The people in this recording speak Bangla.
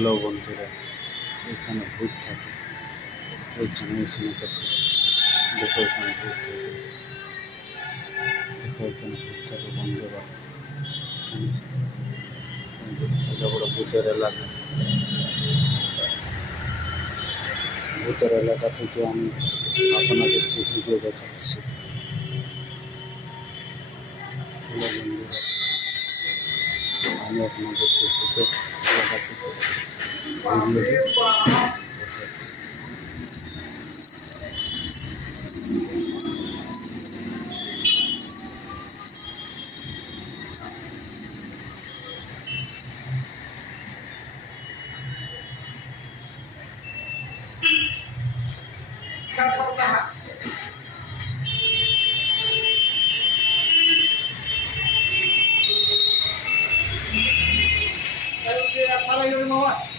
হ্যালো বন্ধুরা, এখানে ভূত থাকে। এখানে দেখো, এখানে ভূত থাকে। দেখো, এখানে ভূত থাকে বন্ধুরা। এখানে বড় ভূতের এলাকা। ভূতের এলাকা থেকে আমি আপনাদেরকে ভিডিও দেখাচ্ছি। হ্যালো বন্ধুরা, আমি আপনাদেরকে ভূতের এলাকা থেকে ভিডিও দেখাচ্ছি। Para yo no va.